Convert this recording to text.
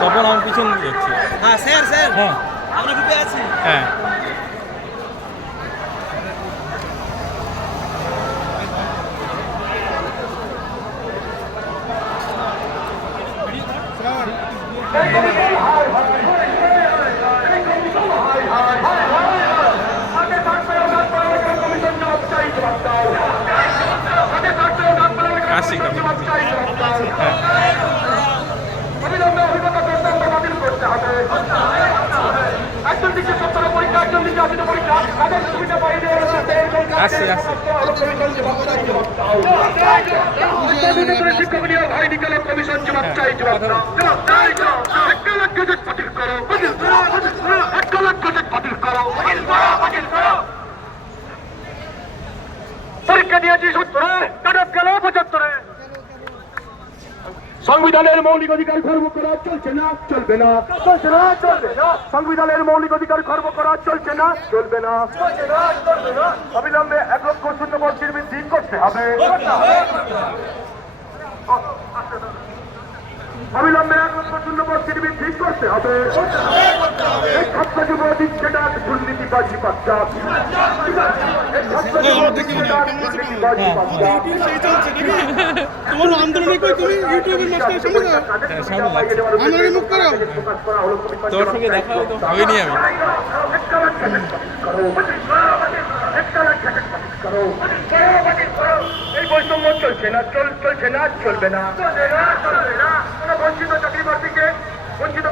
তখন আমি পিছন দিকে যাচ্ছি। হ্যাঁ স্যার স্যার হ্যাঁ আমরা গ্রুপে আছি। হ্যাঁ আসি তখন। হ্যাঁ আসি আসি। পরীক্ষা দিয়েছি 70-এ, কাটক গেল 75-এ। সংবিধানের মৌলিক অধিকার খর্ব করা চলছে না, চলবে না, চলছে না, চলবে না। সংবিধানের মৌলিক অধিকার খর্ব করা চলছে না, চলবে না, চলছে না, চলবে না। অবিলম্বে 1 লক্ষ শূন্যপদের বৃদ্ধি করতে হবে। অবিলম্বে 1 লক্ষ শূন্যপদের বৃদ্ধি করতে হবে। এই ছাত্র যুব দিচ্ছেটা দুর্নীতিবাজি বাচ্চা, এই ছাত্র যুব দিচ্ছেটা দুর্নীতিবাজি বাচ্চা। তোমার আন্দোলনে কই তুমি ইউটিউবের মাস্টার সামনে দাও আন্দোলনে মুখ করো তোর সঙ্গে দেখা হয়তো হয়নি আমি। এই বৈষম্য চলছে না, চলছে না, চলবে না। বঞ্চিত চাকরি প্রার্থীকে, বঞ্চিত